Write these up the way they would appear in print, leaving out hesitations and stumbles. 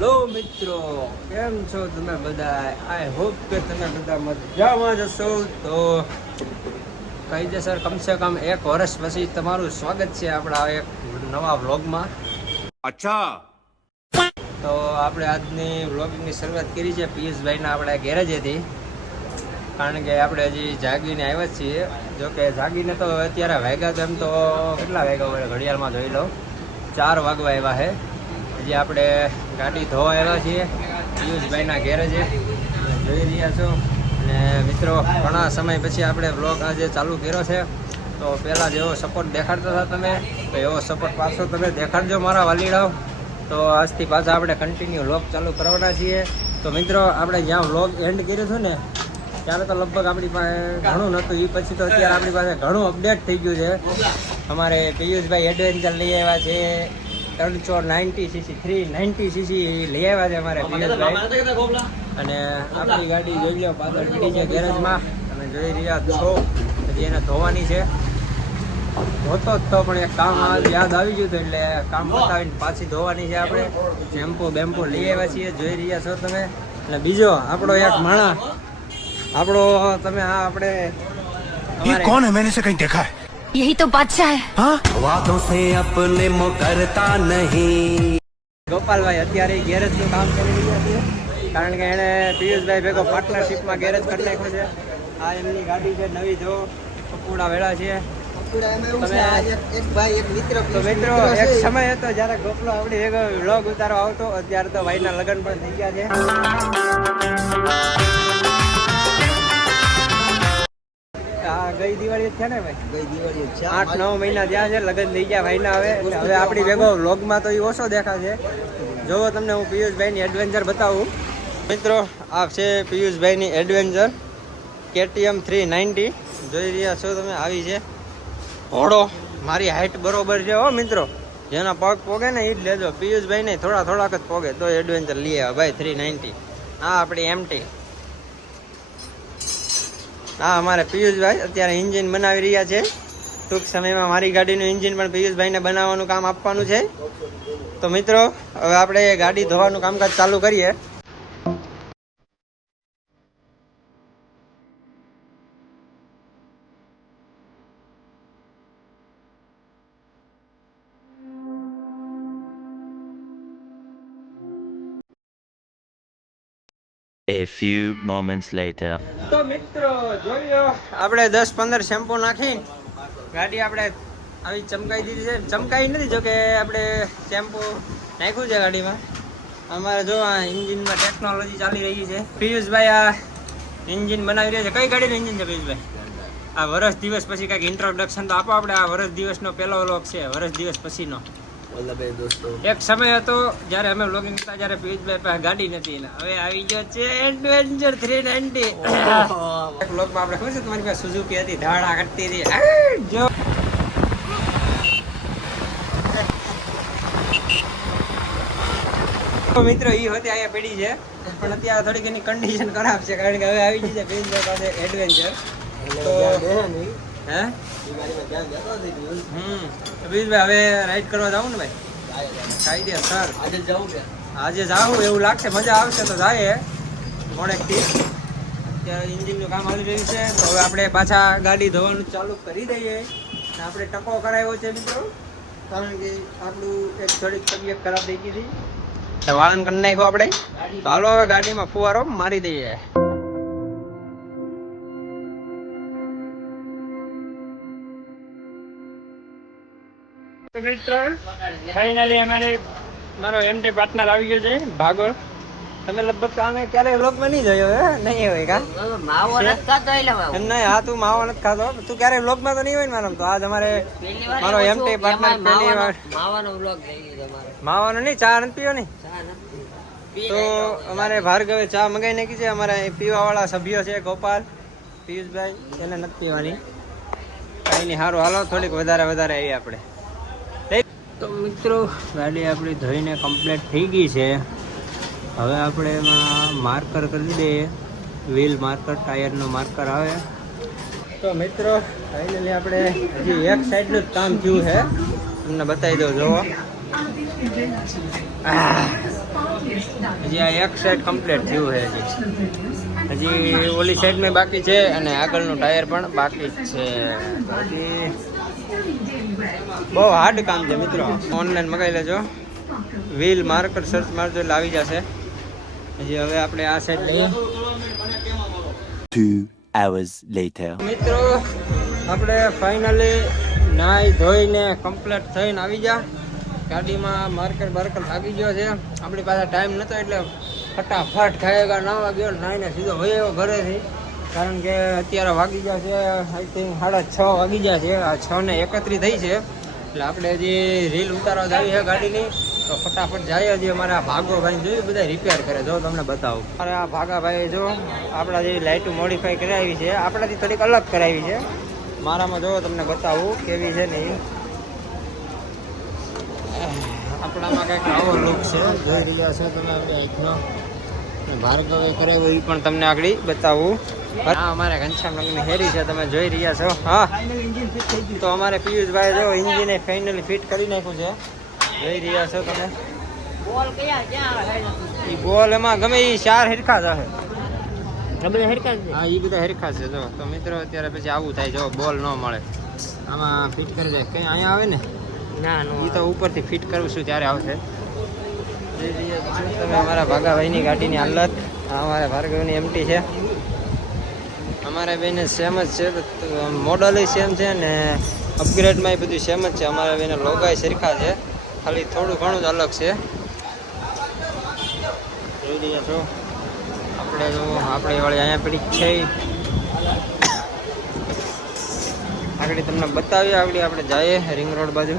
Hello મિત્રો, કેમ છો તમે બધા? આઈ હોપ કે તમે બધા મજામાં જ હશો. તો કાયદેસર કમસે કમ 1 વર્ષ પછી તમારું સ્વાગત છે આપણા એક નવા વ્લોગમાં. અચ્છા, તો આપણે આજની વ્લોગની શરૂઆત કરી છે પિયુષભાઈના આપણા ગેરેજેથી, કારણ કે આપણે હજી જાગીને આવ્યા છીએ. જોકે જાગીને તો અત્યારે વાગ્યા તો એમ તો કેટલા વાગ્યા હોય ઘડિયાળમાં જોઈ લો, 4 વાગવા આવ્યા છે. હજી આપણે ગાડી ધોવા આવ્યા છીએ પિયુષભાઈના ગેરેજે, જોઈ રહ્યા છો. અને મિત્રો, ઘણા સમય પછી આપણે વ્લોગ આજે ચાલુ કર્યો છે. તો પહેલાં જેવો સપોર્ટ દેખાડતા હતા તમે, તો એવો સપોર્ટ પાછો તમે દેખાડજો મારા વાલીડાઓ. તો આજથી પાછા આપણે કન્ટિન્યુ વ્લોગ ચાલુ કરવાના છીએ. તો મિત્રો, આપણે જ્યાં વ્લોગ એન્ડ કર્યું હતું ને, ત્યારે તો લગભગ આપણી પાસે ઘણું નહોતું. એ પછી તો અત્યારે આપણી પાસે ઘણું અપડેટ થઈ ગયું છે. અમારે પિયુષભાઈ એડવેન્ચર લઈ આવ્યા છે, 390cc 390cc લઈ આવ્યા છે અમારે પિયુષભાઈ. અને આપણી ગાડી જોઈ લો પાછળ પડી છે ગેરેજમાં, તમે જોઈ રહ્યા છો. હજી એને ધોવાની છે. ધોતો જ તો પણ એક કામ યાદ આવી ગયું હતું, એટલે કામ બતાવીને પાછી ધોવાની છે. આપણે શેમ્પુ બેમ્પુ લઈ આવ્યા છીએ, જોઈ રહ્યા છો તમે. અને બીજો આપણો એક માણા, આપણો તમે આ આપણે ये कौन है? मैंने से कहीं देखा है. यही तो बादशाह है. हाँ, वादों से अपने मुकरता नहीं. ગોપાલભાઈ અત્યારે ગેરેજનું કામ કરી રહ્યા છે, કારણ કે એણે પિયુષભાઈ ભેગો પાર્ટનરશિપમાં ગેરેજ કરી નાખ્યો છે. આ એમની ગાડી છે નવી, જો કપૂડા વેળા છે. તો મિત્રો, એક સમય હતો જ્યારે ગોપલો આપણી ભેગો વ્લોગ ઉતારવા આવતો. અત્યારે તો ભાઈના લગ્ન પણ થઈ ગયા છે. ગઈ દિવાળી છે ને ભાઈ, ગઈ દિવાળી 8-9 મહિના થયા છે, લગ્ન થઈ ગયા ભાઈના. હવે આપણી ભેગો વ્લોગમાં તો એ ઓછો દેખાશે. જોવો તમને હું પિયુષભાઈની એડવેન્ચર બતાવું. મિત્રો, આ છે પિયુષભાઈની એડવેન્ચર KTM 390, જોઈ રહ્યા છો તમે. આવી છે ઘોડો, મારી હાઈટ બરોબર છે હો મિત્રો. જેના પગ પોગે ને એ જ લેજો. પિયુષભાઈ ને થોડાક જ પોગે તો એડવેન્ચર લઈ આવ્યા ભાઈ 390. હા, આપણી MT. હા, અમારે પિયુષભાઈ અત્યારે એન્જિન બનાવી રહ્યા છે. ટૂંક સમયમાં મારી ગાડીનું એન્જિન પણ પિયુષભાઈને બનાવવાનું કામ આપવાનું છે. તો મિત્રો, હવે આપણે ગાડી ધોવાનું કામકાજ ચાલુ કરીએ. A few moments later. તો મિત્રો, જોઈ લો, આપણે 10-15 શેમ્પુ નાખી ગાડી આપણે આવી ચમકાઈ દીધી છે. ચમકાઈ નથી, જો કે આપણે શેમ્પુ નાખ્યું છે ગાડીમાં. અમારે જો આ એન્જિનમાં ટેકનોલોજી ચાલી રહી છે. પિયુષભાઈ આ એન્જિન બનાવી રહ્યા છે. કઈ ગાડીનું એન્જિન છે પિયુષભાઈ? આ વર્ષ દિવસ પછી કંઈક ઇન્ટ્રોડક્શન તો આપો. આપણે આ વર્ષ દિવસનો પહેલો વ્લોગ છે, વર્ષ દિવસ પછીનો. એક સમય હતો જ્યારે અમે વ્લોગિંગ કરતા, જ્યારે પિયુષભાઈ પાસે ગાડી નથી. હવે આવી ગયો છે એડવેન્ચર 390. એક વ્લોગમાં આપણે ખબર છે તમારી પાસે સુઝુકી હતી, ધાડા કરતી હતી. જો મિત્રો, એ હતી અહીંયા પડી છે, પણ અત્યારે થોડીક એની કન્ડિશન ખરાબ છે, કારણ કે હવે આવી ગઈ છે પિયુષભાઈ પાસે એડવેન્ચર. તો હે પિયુષભાઈ, હવે રાઈડ કરવા જાવ ને ભાઈ? કાયદેસર આજે જાવું એવું લાગશે, મજા આવશે તો જાય મોડેકથી. અત્યારે એન્જિનનું કામ આવી રહ્યું છે, તો હવે આપણે પાછા ગાડી ધોવાનું ચાલુ કરી દઈએ. આપણે ટકો કરાવ્યો છે મિત્રો, કારણ કે આપણું એક થોડીક તબિયત ખરાબ થઈ ગઈ હતી, વાળન કરી નાખ્યો આપણે. ચાલો હવે ગાડીમાં ફુવારો મારી દઈએ. ફાઇનલી મારો MT પાર્ટનર આવી ગયો છે, ભાગોળ. તમે લગભગ આને ક્યારે વ્લોગમાં નહીં જોયો હે? નહીં હોય કા? માવો નથી ખાતો એટલે એમ નહીં. હા, તું માવો નથી ખાતો. તું ક્યારે વ્લોગમાં તો નહીં હોય ને મારો? તો આજ અમારે મારો MT પાર્ટનર પહેલી વાર માવાનો વ્લોગ થઈ ગયો તમારો. માવાનો નહીં, ચા નથી પીવો નહીં. તો અમારે ભાર્ગવે ચા મંગાવી નાખી છે. અમારા પીવા વાળા સભ્યો છે ગોપાલ, પિયુષભાઈ, એને નથી પીવાની. કઈ નહીં, સારું હાલો, થોડીક વધારે આવી આપણે. તો મિત્રો, ગાડી આપણી ધોઈને કમ્પ્લીટ થઈ ગઈ છે. હવે આપણે એમાં માર્કર કરી દઈએ, વ્હીલ માર્કર, ટાયરનું માર્કર આવે. તો મિત્રો, ફાઇનલી આપણે હજી એક સાઈડનું જ કામ થયું છે, તમને બતાવી દઉં. જોવો, હજી આ એક સાઈડ કમ્પ્લીટ થયું છે હજી ઓલી સાઈડમાં બાકી છે અને આગળનું ટાયર પણ બાકી જ છે હજી બહુ હાર્ડ કામ છે મિત્રો. ઓનલાઈન મગાવી લેજો, વ્હીલ માર્કર સર્ચ મારજો એટલે આવી જશે. હજી હવે આપણે આ સાઈડ લઈએ. 2 hours later. મિત્રો આપણે ફાઇનલી નાહી ધોઈને કમ્પ્લીટ થઈને આવી ગયા. ગાડીમાં માર્કર બાર્કર લાગી ગયો છે. આપણી પાસે ટાઈમ નહોતો એટલે ફટાફટ ખાયેગા નાવા ગયો, નાહીને સીધો વયો ઘરેથી. કારણ કે અત્યારે વાગી ગયા છે આઈ થિંક 6:30 વાગી ગયા છે. આ 6:31 થઈ છે એટલે આપણે હજી રીલ ઉતારવા જ આવી છે ગાડીની. તો ફટાફટ જાય. હજી અમારા ભાગોભાઈ જોયું બધા રિપેર કરે. જો તમને બતાવું, અરે આ ભાગાભાઈ જો આપણા જે લાઇટો મોડિફાઈ કરાવી છે, આપણાથી થોડીક અલગ કરાવી છે. મારામાં જો તમને બતાવું કેવી છે ને, આપણામાં કંઈક આવો લુક છે. જોઈ રહ્યા છો તમે આપણી આંખનો. ભાર્ગવે કરાવ્યો એ પણ તમને આગળ બતાવું. હા અમારે ઘનશ્યામનગરની હેરી છે, તમે જોઈ રહ્યા છો. હા તો અમારે પિયુષભાઈ જો ઇન્જિને ફાઇનલી ફિટ કરી નાખ્યું છે. જોઈ રહ્યા છો તમે. બોલ કયા ક્યાં એ બોલ એમાં ગમે એ 4 હરખા જ હશે. રબડ હરકા છે. હા એ બધા હરખા છે. જો તો મિત્રો અત્યારે પછી આવું થાય, જો બોલ ન મળે આમાં ફિટ કરી જાય. કઈ અહીંયા આવે ને ના નો એ તો ઉપરથી ફિટ કરું છું ત્યારે આવશે. જોઈ રહ્યા છો તમે અમારા ભાગાભાઈની ગાડીની હાલત. આ અમારા ભાર્ગવની એમટી છે. અમારા બેને સેમ જ છે, મોડલ સેમ છે ને અપગ્રેડમાં એ બધું સેમ જ છે. અમારા બેને લોગાય સરખા છે, ખાલી થોડું ઘણું જ અલગ છે. જોઈ રહ્યા છો આપણે જો આપણી વાળી અહીંયા પડી જ છે. આગળ તમને બતાવીએ. આગળ આપણે જઈએ રિંગ રોડ બાજુ.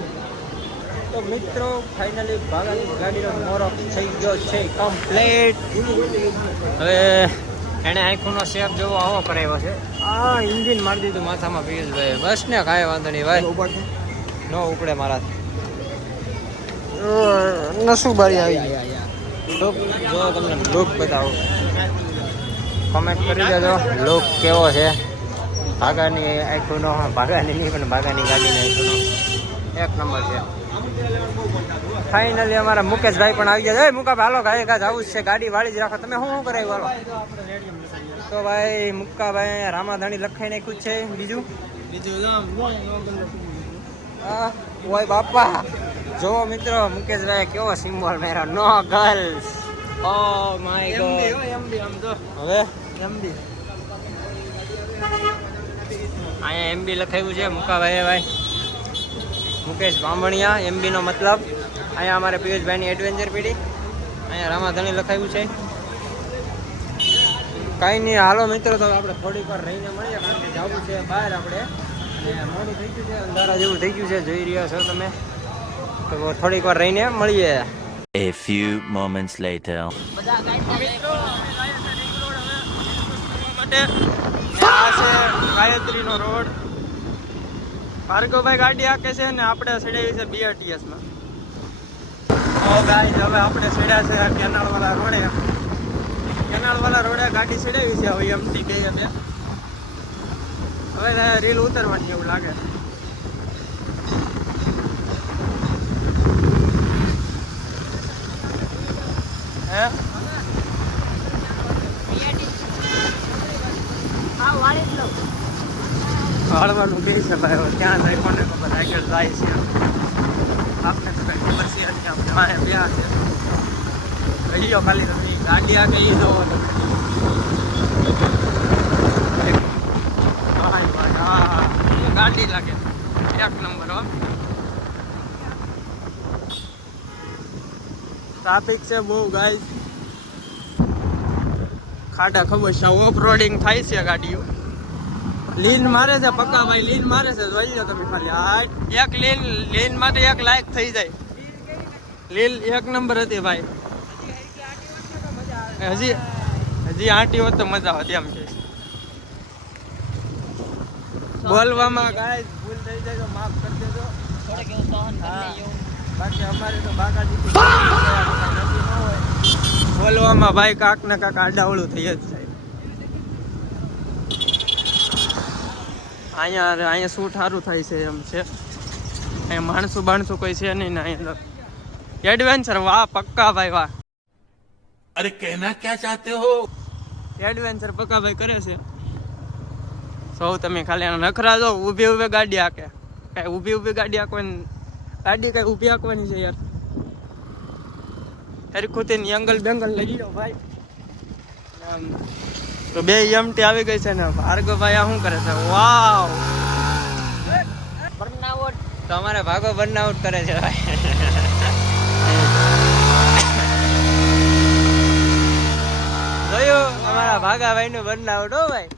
તો મિત્રો ફાઇનલી ભાગાની ગાડીનો મોરો થઈ ગયો છે કમ્પ્લીટ. હવે એણે આંખોનો શેપ જેવો આવો કરાવ્યો છે. આ ઇન્જિન મારી દીધું માથામાં પિયુષભાઈ. બસ ને કાંઈ વાંધો નહીં ભાઈ, ન ઉપડે મારાથી. નસું બારી આવી ગઈ. લુક જો તમને લુક બતાવો, કમેન્ટ કરી દેજો લુક કેવો છે ભાગાની આંખોનો. ભાગાની નહીં પણ ભાગાની ગાડીની આંખોનો એક નંબર છે. ફાઇનલી અમારા મુકેશભાઈ પણ આવી ગયા. મુકાભાઈ હાલો ગાય ગાજ આવું જ છે, ગાડી વાળી જ રાખો. તમે શું કરાવ્યું હાલો? તો ભાઈ મુક્કાભાઈ રામાધાણી લખાઈ નાખ્યું છે. બીજું હા ઓય બાપા જો મિત્રો મુકેશભાઈ કેવો સિમ્બોલ મેરો, no girls. Oh my god. હવે એમબી અહીંયા એમબી લખાયું છે મુકાભાઈ. ભાઈ મુકેશ બામણિયા એમબી નો મતલબ. અહીંયા અમારે પિયુષભાઈની એડવેન્ચર પીડી. અહીંયા રામાધણી લખાયું છે. કાંઈ નહીં હાલો મિત્રો, તો આપણે થોડીક વાર રહીને મળીએ, કારણ કે જવું છે બહાર આપણે અને મોડું થઈ ગયું છે, અંધારા જેવું થઈ ગયું છે. જોઈ રહ્યા છો તમે. તો થોડીક વાર રહીને મળીએ. A few moments later. બધા મિત્રો આ છે ગાયત્રીનો રોડ. ભાર્ગવભાઈ ગાડી આકે છે ને આપણે ચડાવી છે BRTS માં. ઓ ગાઈસ હવે આપણે ચડ્યા છે કેનાલવાળા રોડે. કેનાલવાળા રોડે ગાડી ચડાવી છે. હવે એમટી ગઈ અમે. હવે રીલ ઉતરવાની એવું લાગે. હે હા વાળી જ લો. હાળવાનું કહી શકાય. હવે ત્યાં જાય કોને ખબર, આગળ જાય છે આપણે તો કઈ ખબર છે નહીં. આમ જવાય બે છે કહીયો ખાલી તમે ગાડી આ કઈ ન હોય. ગાડી લાગે એક નંબર. હો ટ્રાફિક છે બહુ ગાઈસ. ખાડા ખબર છે, ઓફ રોડિંગ થાય છે ગાડીઓ. લીન મારે છે પક્કા ભાઈ, લીન મારે છે. જોઈ લો તમે ખાલી આ એક લીન માટે એક લાયક થઈ જાય. લીલ એક નંબર હતી ભાઈ. હજી આંટી હોત તો મજા આવતી એમ છે. બોલવામાં ગાય ભૂલ થઈ જાય તો માફ કરી દેજો. થોડેક એવું સહન કરી લેજો. બાકી અમારે તો બાકાજી બોલવામાં ભાઈ કાક ને કાક આડાવળું થઈ જ જાય. અહીંયા શૂટ સારું થાય છે એમ છે. અહીંયા માણસો કોઈ છે નહીં ને અહીંયા એડવેન્ચર. વાહ પક્કા ભાઈ વાહ. अरे कहना क्या चाहते हो? એડવેન્ચર પકાભાઈ કરે છે. સૌ તમે ખાલી એના નખરા જો, ઊભી ઊભી ગાડી હાકે. કઈ ઊભી ગાડી હાકવાની, ગાડી કઈ ઊભી હાકવાની છે યાર. હરખુતી એંગલ બેંગલ લઈ લો ભાઈ. આમ તો બે એમટી આવી ગઈ છે ને. ભાર્ગવભાઈ આ શું કરે છે? વાવ, બનાવટ તો અમારે ભાગો બર્નઆઉટ કરે છે ભાઈ. જોયું અમારા ભાગાભાઈ નું બર્નઆઉટ. હો ભાઈ,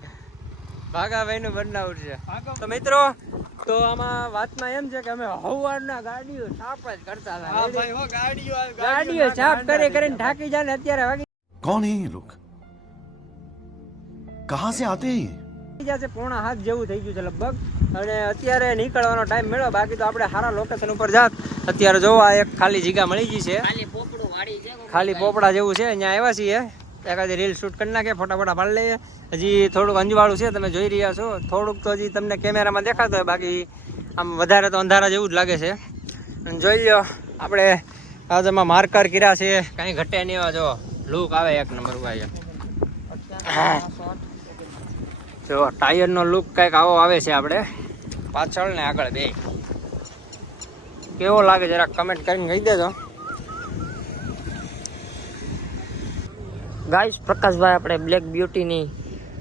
ભાગાભાઈ નું બર્નઆઉટ છે. તો મિત્રો, તો આમાં વાતમાં એમ છે કે અમે હવારના ગાડીઓ સાફ જ કરતા હતા. હા ભાઈ, હો ગાડીઓ ગાડીઓ સાફ કરીને થાકી જાય ને અત્યારે વાગી कौन है ये लोग? कहाँ से आते हैं ये? જશે 6:30 જેવું થઈ ગયું છે લગભગ. અને અત્યારે નીકળવાનો ટાઈમ મળ્યો, બાકી તો આપણે સારા લોકેશન ઉપર જાત. અત્યારે જો આ એક ખાલી જગ્યા મળી ગઈ છે, ખાલી પોપડું વાળી છે. ખાલી પોપડા જેવું છે. અહીંયા આવ્યા છીએ, એકાદી રીલ શૂટ કરી નાખીએ, ફોટા પાડી લઈએ. હજી થોડુંક અંજવાળું છે, તમે જોઈ રહ્યા છો. થોડુંક તો હજી તમને કેમેરામાં દેખાતું હોય, બાકી આમ વધારે તો અંધારા જેવું જ લાગે છે. અને જોઈ લો, આપણે આજમાં માર્કર કર્યા છે, કાંઈ ઘટે નહીં. એવા જો લુક આવે એક નંબર ભાઈ. જો ટાયરનો લુક કંઈક આવો આવે છે. આપણે પાછળ ને આગળ બે કેવો લાગે જરાક કમેન્ટ કરીને કહી દેજો. ગાઈસ, પ્રકાશભાઈ આપણે બ્લેક બ્યુટીની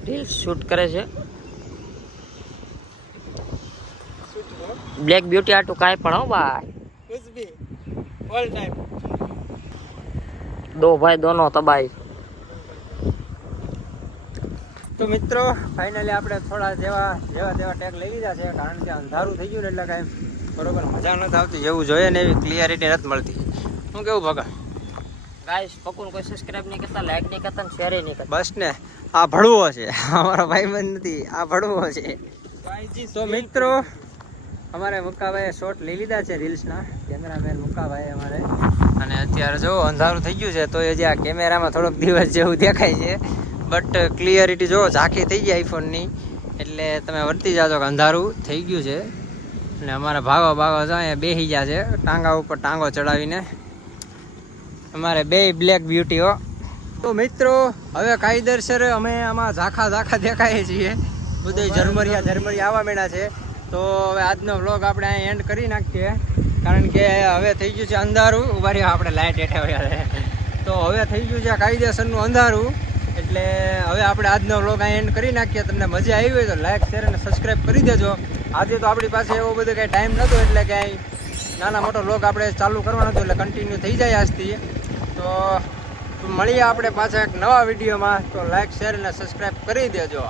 રીલ્સ શૂટ કરે છે. બ્લેક બ્યુટી આટું કાંઈ પણ હો ભાઈ. कुछ भी ऑल टाइम. દો ભાઈ દોનો તબાઈ. તો મિત્રો, ફાઇનલી આપણે થોડા જેવા ટેગ લઈ લીધા છે, કારણ કે અંધારું થઈ ગયું ને એટલે કાંઈ બરોબર મજા નથી આવતી. જેવું જોઈએ ને એવી ક્લિયરિટી નથી મળતી. શું કેવું ભગા? ગાઈસ, પકુન કોઈ સબસ્ક્રાઇબ નહીં કરતા, લાઈક નહીં કરતા, શેર નહીં કરતા. બસ ને, આ ભડવો છે, અમારો ભાઈબંધ નથી, આ ભડવો છે. તો મિત્રો, અમારે મુક્કાભાઈએ શોટ લઈ લીધા છે રીલ્સના, કેમેરામેન મુક્કાભાઈ અમારે. અને અત્યારે જો અંધારું થઈ ગયું છે, તો એ જે આ કેમેરામાં થોડોક દિવસ જેવું દેખાય છે, બટ ક્લિયરિટી જો ઝાંખી થઈ ગઈ આઈફોનની, એટલે તમે વર્તી જાજો કે અંધારું થઈ ગયું છે. અને અમારા ભાગો છે, અહીંયા બેસી ગયા છે ટાંગા ઉપર ટાંગો ચડાવીને. અમારે બે બ્લેક બ્યુટીઓ. તો મિત્રો, હવે કાયદેસર અમે આમાં ઝાંખા દેખાઈએ છીએ. બધું ઝરમરિયા આવવા માંડ્યા છે. તો હવે આજનો વ્લોગ આપણે અહીં એન્ડ કરી નાખીએ, કારણ કે હવે થઈ ગયું છે અંધારું. ઉભા રહ્યો, આપણે લાઇટ હેઠા છે. તો હવે થઈ ગયું છે કાયદેસરનું અંધારું, એટલે હવે આપણે આજનો વ્લોગ અહીં એન્ડ કરી નાખીએ. તમને મજા આવી હોય તો લાઈક, શેર અને સબસ્ક્રાઈબ કરી દેજો. આજે તો આપણી પાસે એવો બધો કંઈ ટાઈમ નહોતો, એટલે કાંઈ નાના મોટો વ્લોગ આપણે ચાલુ કરવાનો હતો, એટલે કન્ટિન્યુ થઈ જાય આજથી. તો મળીએ આપણે પાછા એક નવા વિડીયોમાં. તો લાઈક, શેર અને સબસ્ક્રાઈબ કરી દેજો.